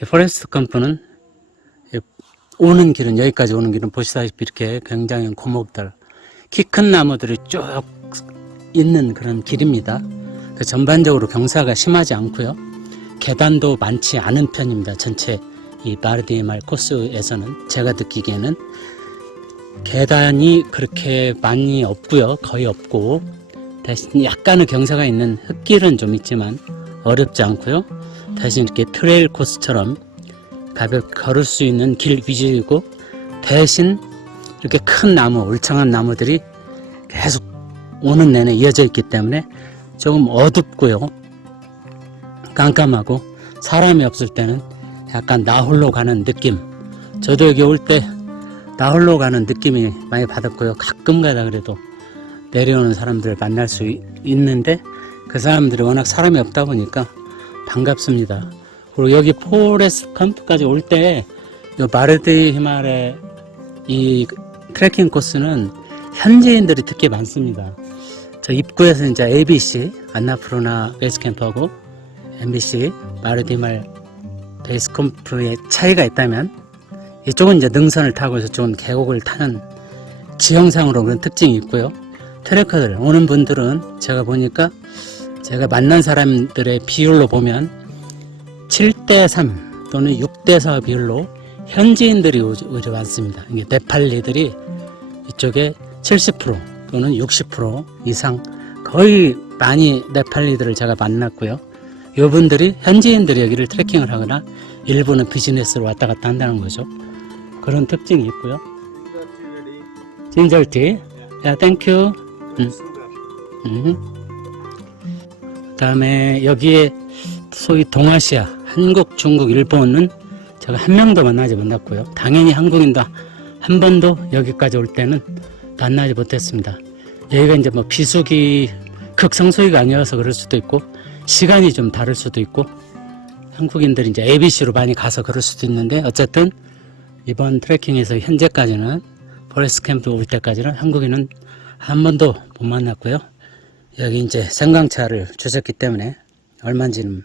이 포레스트 캠프는 오는 길은, 여기까지 오는 길은 보시다시피 이렇게 굉장히 고목들, 키 큰 나무들이 쭉 있는 그런 길입니다. 전반적으로 경사가 심하지 않고요. 계단도 많지 않은 편입니다. 전체 이 마르디말 코스에서는 제가 느끼기에는 계단이 그렇게 많이 없고요. 거의 없고, 대신 약간의 경사가 있는 흙길은 좀 있지만 어렵지 않고요. 대신 이렇게 트레일 코스처럼 가볍게 걸을 수 있는 길 위주이고, 대신 이렇게 큰 나무, 울창한 나무들이 계속 오는 내내 이어져 있기 때문에 조금 어둡고요. 깜깜하고, 사람이 없을 때는 약간 나 홀로 가는 느낌. 저도 여기 올 때 나 홀로 가는 느낌이 많이 받았고요. 가끔 가다 그래도 내려오는 사람들을 만날 수 있는데 그 사람들이 워낙 사람이 없다 보니까 반갑습니다. 그리고 여기 포레스트 캠프까지 올 때 이 마르디 히말의 이 트레킹 코스는 현지인들이 특히 많습니다. 저 입구에서 이제 ABC 안나푸르나 베이스 캠프하고 MBC 마르디 히말 베이스 캠프의 차이가 있다면, 이쪽은 이제 능선을 타고 저쪽은 계곡을 타는 지형상으로 그런 특징이 있고요. 트레커들 오는 분들은 제가 보니까 제가 만난 사람들의 비율로 보면 7대3 또는 6대4 비율로 현지인들이 오히려 많습니다. 이게 네팔리들이 이쪽에 70% 또는 60% 이상, 거의 많이 네팔리들을 제가 만났고요. 이분들이, 현지인들이 여기를 트레킹을 하거나 일부는 비즈니스로 왔다 갔다 한다는 거죠. 그런 특징이 있고요. 진절티, 야, 땡큐. 그다음에 여기에 소위 동아시아, 한국, 중국, 일본은 제가 한 명도 만나지 못했고요. 당연히 한국인도 한 번도 여기까지 올 때는 만나지 못했습니다. 여기가 이제 뭐 비수기, 극성수기가 아니어서 그럴 수도 있고, 시간이 좀 다를 수도 있고, 한국인들이 이제 ABC로 많이 가서 그럴 수도 있는데, 어쨌든 이번 트레킹에서 현재까지는 포레스트 캠프 올 때까지는 한국인은 한 번도 못 만났고요. 여기 이제 생강차를 주셨기 때문에 얼마인지는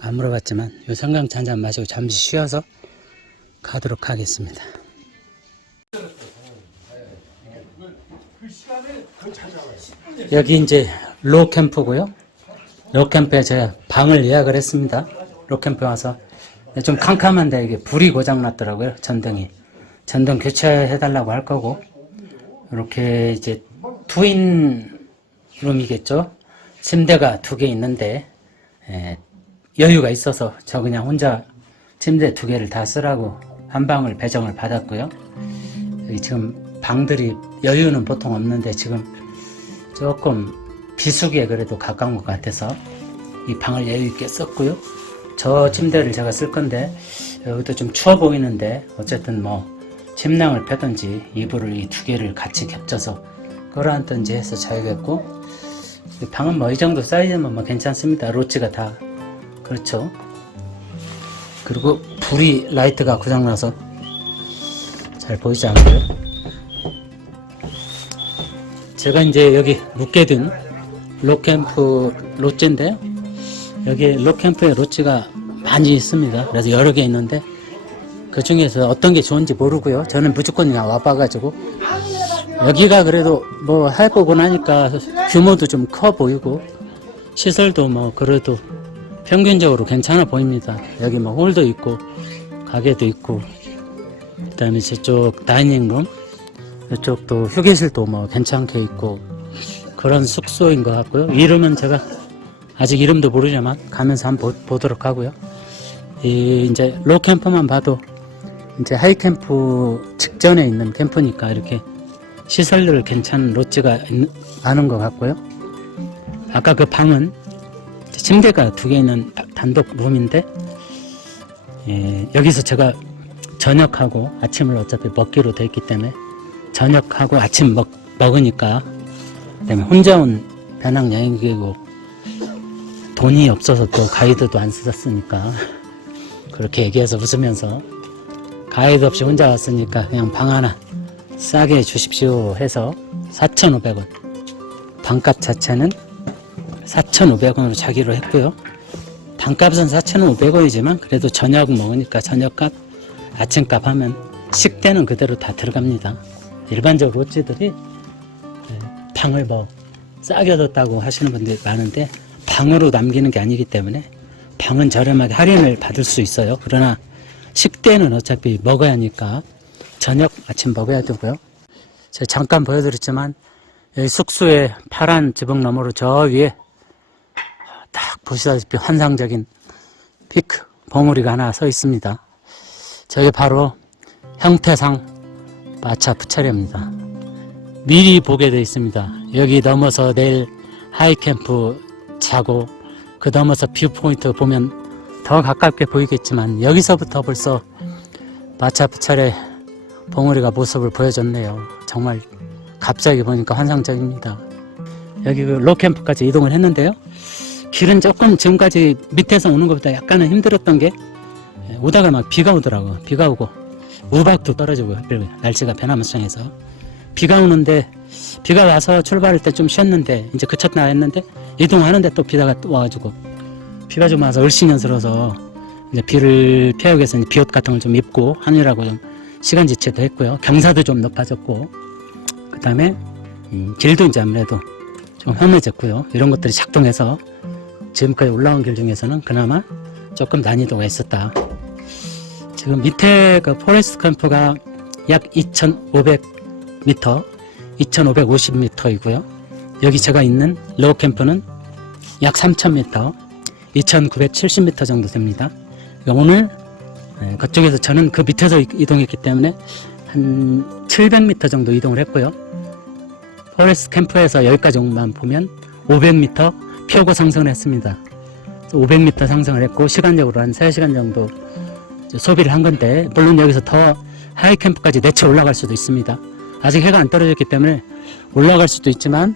안 물어봤지만 이 생강차 한잔 마시고 잠시 쉬어서 가도록 하겠습니다. 여기 이제 로 캠프고요. 로 캠프에 제가 방을 예약을 했습니다. 로 캠프에 와서 좀 캄캄한데 이게 불이 고장 났더라고요. 전등이. 전등 교체해 달라고 할 거고, 이렇게 이제 투인 룸이겠죠. 침대가 2개 있는데 여유가 있어서 저 그냥 혼자 침대 2개를 다 쓰라고 한 방을 배정을 받았고요. 여기 지금 방들이 여유는 보통 없는데 지금 조금 비수기에 그래도 가까운 것 같아서 이 방을 여유 있게 썼고요. 저 침대를 제가 쓸 건데 여기도 좀 추워 보이는데 어쨌든 뭐 침낭을 펴든지 이불을 이 2개를 같이 겹쳐서 끌어안든지 해서 자유겠고, 방은 뭐 이 정도 사이즈면 뭐 괜찮습니다. 로치가 다 그렇죠. 그리고 불이, 라이트가 고장나서 잘 보이지 않고요. 제가 이제 여기 묵게 된 로캠프 롯지인데요. 여기 로캠프에 롯지가 많이 있습니다. 그래서 여러 개 있는데 그 중에서 어떤 게 좋은지 모르고요. 저는 무조건 그냥 와봐가지고, 여기가 그래도 뭐 할 거고 나니까 규모도 좀 커 보이고 시설도 뭐 그래도 평균적으로 괜찮아 보입니다. 여기 뭐 홀도 있고 가게도 있고, 그 다음에 저쪽 다이닝룸, 이쪽도 휴게실도 뭐 괜찮게 있고 그런 숙소인 것 같고요. 이름은 제가 아직 이름도 모르지만 가면서 한번 보도록 하고요. 이제 로 캠프만 봐도 이제 하이 캠프 직전에 있는 캠프니까 이렇게 시설들 괜찮은 롯지가 많은 것 같고요. 아까 그 방은 침대가 2개 있는 단독 룸인데, 여기서 제가 저녁하고 아침을 어차피 먹기로 돼 있기 때문에 저녁하고 아침 먹으니까, 그다음에 혼자 온 배낭여행객이고 돈이 없어서 또 가이드도 안 썼으니까 그렇게 얘기해서 웃으면서, 가이드 없이 혼자 왔으니까 그냥 방 하나 싸게 주십시오 해서 4,500원, 방값 자체는 4,500원으로 자기로 했고요. 방값은 4,500원이지만 그래도 저녁 먹으니까 저녁값, 아침값 하면 식대는 그대로 다 들어갑니다. 일반적으로 롯지들이 방을 뭐 싸게 뒀다고 하시는 분들이 많은데 방으로 남기는 게 아니기 때문에 방은 저렴하게 할인을 받을 수 있어요. 그러나 식대는 어차피 먹어야 하니까 저녁, 아침 먹어야 되고요. 제가 잠깐 보여드렸지만 여기 숙소의 파란 지붕 너머로 저 위에 딱 보시다시피 환상적인 피크 봉우리가 하나 서 있습니다. 저게 바로 형태상 마차 부차려입니다. 미리 보게 되어 있습니다. 여기 넘어서 내일 하이캠프 자고 그 넘어서 뷰포인트 보면 더 가깝게 보이겠지만 여기서부터 벌써 마차 부차려 봉우리가 모습을 보여줬네요. 정말 갑자기 보니까 환상적입니다. 여기 그 로캠프까지 이동을 했는데요. 길은 조금 지금까지 밑에서 오는 것보다 약간은 힘들었던 게 오다가 막 비가 오더라고요. 비가 오고 우박도 떨어지고 날씨가 변화무쌍해서 비가 오는데 비가 와서 출발할 때 좀 쉬었는데 이제 그쳤나 했는데 이동하는데 또 비가 와가지고 비가 좀 와서 을씨년스러워서 이제 비를 피하기 위해서 이제 비옷 같은 걸 좀 입고 하느라고 좀 시간 지체도 했고요. 경사도 좀 높아졌고 그 다음에 길도 이제 아무래도 좀 험해졌고요. 이런 것들이 작동해서 지금까지 올라온 길 중에서는 그나마 조금 난이도가 있었다. 지금 밑에 그 포레스트 캠프가 약 2,500m, 2,550m이고요. 여기 제가 있는 로우 캠프는 약 3,000m, 2,970m 정도 됩니다. 오늘 그쪽에서 저는 그 밑에서 이동했기 때문에 한 700m 정도 이동을 했고요. 포레스트 캠프에서 여기까지만 보면 500m 표고 상승을 했습니다. 500m 상승을 했고 시간적으로 한 3시간 정도 소비를 한 건데 물론 여기서 더 하이캠프까지 내쳐 올라갈 수도 있습니다. 아직 해가 안 떨어졌기 때문에 올라갈 수도 있지만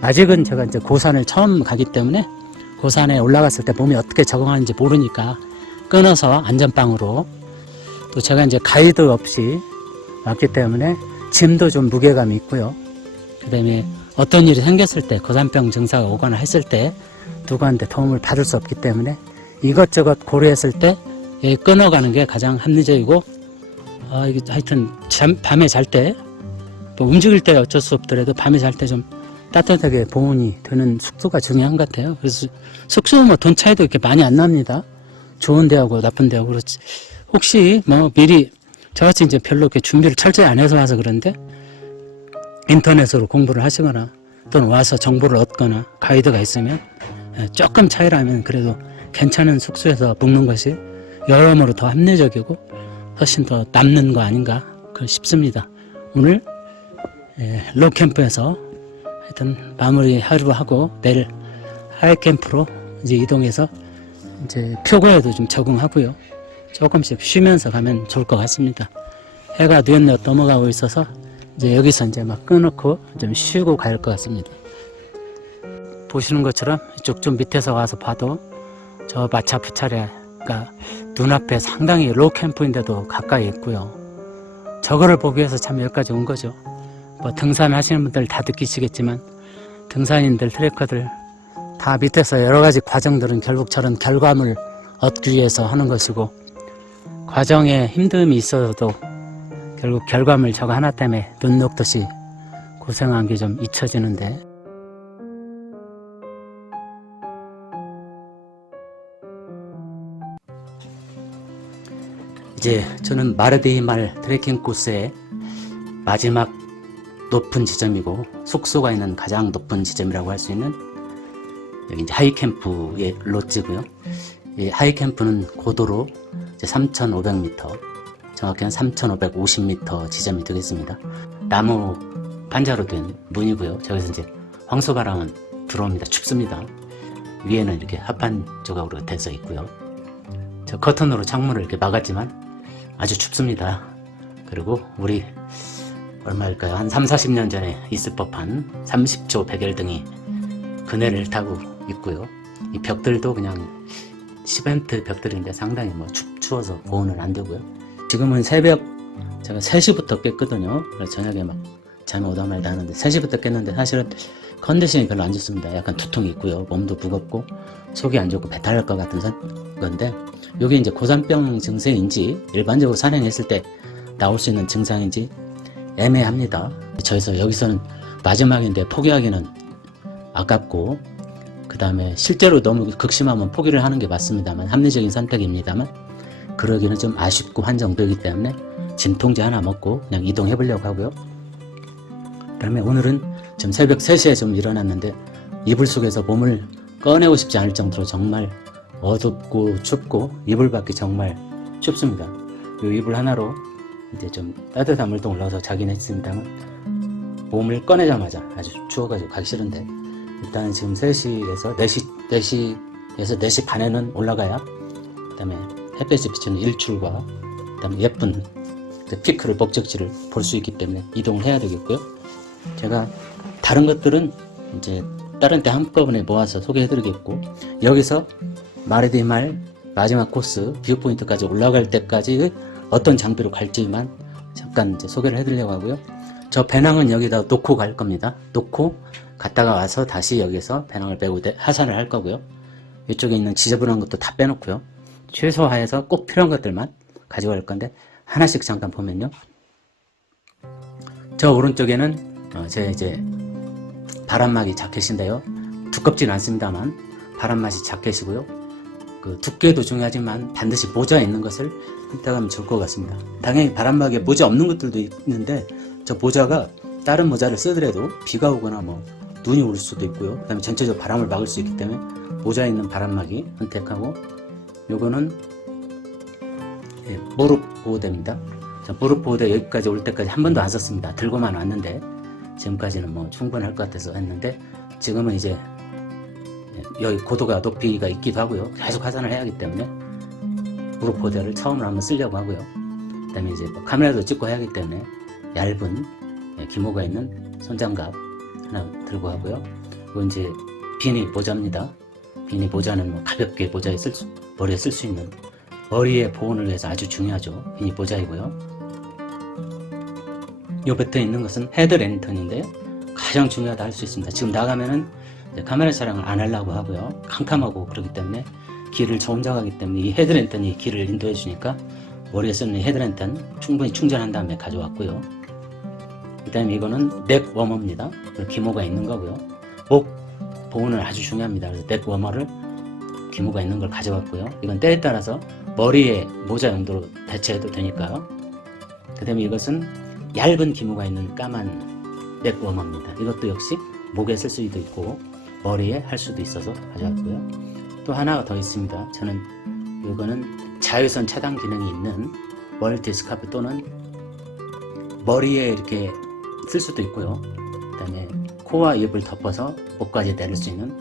아직은 제가 이제 고산을 처음 가기 때문에 고산에 올라갔을 때 몸이 어떻게 적응하는지 모르니까 끊어서 안전빵으로 또 제가 이제 가이드 없이 왔기 때문에 짐도 좀 무게감이 있고요. 그 다음에 어떤 일이 생겼을 때 고산병 증사가 오거나 했을 때 누구한테 도움을 받을 수 없기 때문에 이것저것 고려했을 때 끊어가는 게 가장 합리적이고 하여튼 밤에 잘 때 뭐 움직일 때 어쩔 수 없더라도 밤에 잘 때 좀 따뜻하게 보온이 되는 숙소가 중요한 것 같아요. 그래서 숙소는 뭐 돈 차이도 이렇게 많이 안 납니다. 좋은 데하고 나쁜 데하고 그렇지. 혹시 뭐 미리 저같이 이제 별로 이렇게 준비를 철저히 안 해서 와서 그런데 인터넷으로 공부를 하시거나 또는 와서 정보를 얻거나 가이드가 있으면 조금 차이라면 그래도 괜찮은 숙소에서 묵는 것이 여러모로 더 합리적이고 훨씬 더 남는 거 아닌가 싶습니다. 오늘 로캠프에서 하여튼 마무리 하루하고 내일 하이캠프로 이제 이동해서 이제 표고에도 좀 적응하고요. 조금씩 쉬면서 가면 좋을 것 같습니다. 해가 뉘엿뉘엿 넘어가고 있어서 이제 여기서 이제 막 끊고 좀 쉬고 갈 것 같습니다. 보시는 것처럼 이쪽 좀 밑에서 와서 봐도 저 마차 부차려가 눈앞에 상당히 로캠프인데도 가까이 있고요. 저거를 보기 위해서 참 여기까지 온 거죠. 뭐 등산하시는 분들 다 느끼시겠지만 등산인들, 트레커들 다 밑에서 여러 가지 과정들은 결국 저런 결과물 얻기 위해서 하는 것이고 과정에 힘듦이 있어도 결국 결과물 저거 하나 때문에 눈 녹듯이 고생한 게 좀 잊혀지는데 이제 저는 마르디말 트레킹 코스의 마지막 높은 지점이고 숙소가 있는 가장 높은 지점이라고 할 수 있는 여기 이제 하이캠프의 롯지고요. 이 하이캠프는 고도로 이제 3,500m, 정확히는 3,550m 지점이 되겠습니다. 나무 판자로 된 문이고요. 저기서 이제 황소바람은 들어옵니다. 춥습니다. 위에는 이렇게 합판 조각으로 돼서 있고요. 저 커튼으로 창문을 이렇게 막았지만 아주 춥습니다. 그리고 우리 얼마일까요? 한 3, 40년 전에 있을 법한 30조 백열등이 그네를 타고 있고요. 이 벽들도 그냥 시멘트 벽들인데 상당히 뭐 추워서 보온은 안 되고요. 지금은 새벽 제가 3시부터 깼거든요. 그래서 저녁에 막 잠이 오다 말다 하는데 3시부터 깼는데 사실은 컨디션이 별로 안 좋습니다. 약간 두통이 있고요. 몸도 무겁고 속이 안 좋고 배탈 날 것 같은 건데, 이게 이제 고산병 증세인지 일반적으로 산행했을 때 나올 수 있는 증상인지 애매합니다. 그래서 여기서는 마지막인데 포기하기는 아깝고, 그 다음에 실제로 너무 극심하면 포기를 하는 게 맞습니다만, 합리적인 선택입니다만, 그러기는 좀 아쉽고 한정되기 때문에 진통제 하나 먹고 그냥 이동해 보려고 하고요. 그다음에 오늘은 지금 새벽 3시에 좀 일어났는데, 이불 속에서 몸을 꺼내고 싶지 않을 정도로 정말 어둡고 춥고 이불 밖이 정말 춥습니다. 이 이불 하나로 이제 좀 따뜻한 물통 올라와서 자긴 했습니다만, 몸을 꺼내자마자 아주 추워가지고 가기 싫은데, 일단 지금 3시에서 4시 반에는 올라가야 그 다음에 햇볕이 비치는 일출과 그 다음에 예쁜 그 피크를, 목적지를 볼 수 있기 때문에 이동을 해야 되겠고요. 제가 다른 것들은 이제 다른 때 한꺼번에 모아서 소개해 드리겠고, 여기서 마르디말 마지막 코스 뷰 포인트까지 올라갈 때까지 어떤 장비로 갈지만 잠깐 이제 소개를 해 드리려고 하고요. 저 배낭은 여기다 놓고 갈 겁니다. 놓고 갔다가 와서 다시 여기서 배낭을 빼고 하산을 할 거고요. 이쪽에 있는 지저분한 것도 다 빼놓고요. 최소화해서 꼭 필요한 것들만 가져갈 건데, 하나씩 잠깐 보면요. 저 오른쪽에는 제 이제 바람막이 자켓인데요. 두껍진 않습니다만 바람막이 자켓이고요. 그 두께도 중요하지만 반드시 모자 있는 것을 선택하면 좋을 것 같습니다. 당연히 바람막이에 모자 없는 것들도 있는데, 저 모자가 다른 모자를 쓰더라도 비가 오거나 뭐 눈이 올 수도 있고요. 그 다음에 전체적으로 바람을 막을 수 있기 때문에 모자 있는 바람막이 선택하고, 요거는 무릎 보호대입니다. 무릎 보호대 여기까지 올 때까지 한 번도 안 썼습니다. 들고만 왔는데, 지금까지는 뭐 충분할 것 같아서 했는데, 지금은 이제 여기 고도가 높이가 있기도 하고요. 계속 하산을 해야 하기 때문에 무릎 보호대를 처음으로 한번 쓰려고 하고요. 그 다음에 이제 뭐 카메라도 찍고 해야 하기 때문에 얇은 기모가 있는 손장갑 하나 들고 하고요. 이건 이제 비니 모자입니다. 비니 모자는 뭐 가볍게 머리에 쓸 수 있는, 머리의 보온을 위해서 아주 중요하죠. 비니 모자이고요. 요 뱉어 있는 것은 헤드랜턴인데요. 가장 중요하다 할 수 있습니다. 지금 나가면은 카메라 촬영을 안 하려고 하고요. 캄캄하고 그렇기 때문에 길을 저 혼자 가기 때문에 이 헤드랜턴이 길을 인도해 주니까 머리에 쓰는 헤드랜턴 충분히 충전한 다음에 가져왔고요. 그 다음에 이거는 넥 워머입니다. 기모가 있는 거고요. 목 보온은 아주 중요합니다. 그래서 넥 워머를 기모가 있는 걸 가져왔고요. 이건 때에 따라서 머리에 모자 용도로 대체해도 되니까요. 그 다음에 이것은 얇은 기모가 있는 까만 넥 워머입니다. 이것도 역시 목에 쓸 수도 있고 머리에 할 수도 있어서 가져왔고요. 또 하나가 더 있습니다. 저는 이거는 자외선 차단 기능이 있는 멀티 스카프, 또는 머리에 이렇게 쓸 수도 있고요. 그 다음에 코와 입을 덮어서 목까지 내릴 수 있는,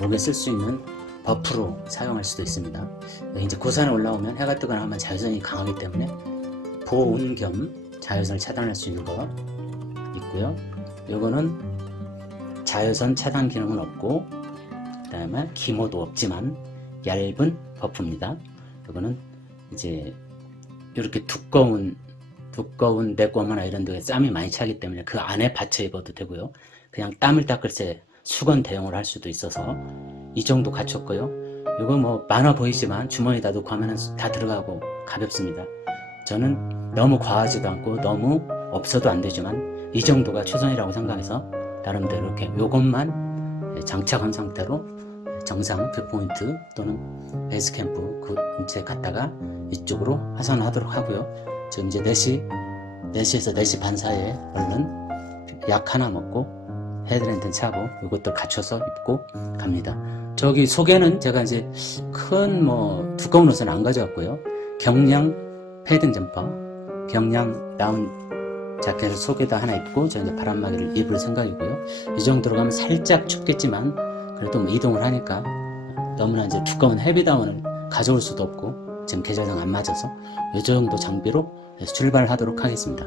목에 쓸 수 있는 버프로 사용할 수도 있습니다. 이제 고산에 올라오면 해가 뜨거나 하면 자외선이 강하기 때문에 보온 겸 자외선을 차단할 수 있는 거 있고요. 이거는 자외선 차단 기능은 없고, 그 다음에 기모도 없지만 얇은 버프입니다. 이거는 이제 이렇게 두꺼운 넥워머나 이런 데에 땀이 많이 차기 때문에 그 안에 받쳐 입어도 되고요. 그냥 땀을 닦을 때 수건 대용을 할 수도 있어서 이 정도 갖췄고요. 이거 뭐 많아 보이지만 주머니에다 놓고 하면 다 들어가고 가볍습니다. 저는 너무 과하지도 않고 너무 없어도 안 되지만 이 정도가 최선이라고 생각해서 나름대로 이렇게 요것만 장착한 상태로 정상 뷰포인트 또는 베이스 캠프 그 근처에 갔다가 이쪽으로 하산하도록 하고요. 지금 이제 4시에서 4시 반 사이에 얼른 약 하나 먹고 헤드랜턴 차고 이것도 갖춰서 입고 갑니다. 저기 속에는 제가 이제 큰 뭐 두꺼운 옷은 안 가져왔고요. 경량 패딩 점퍼, 경량 다운 자켓을 속에다 하나 입고 저 이제 바람막이를 입을 생각이고요. 이 정도로 가면 살짝 춥겠지만 그래도 뭐 이동을 하니까 너무나 이제 두꺼운 헤비다운을 가져올 수도 없고 지금 계절상 안 맞아서 이 정도 장비로 출발하도록 하겠습니다.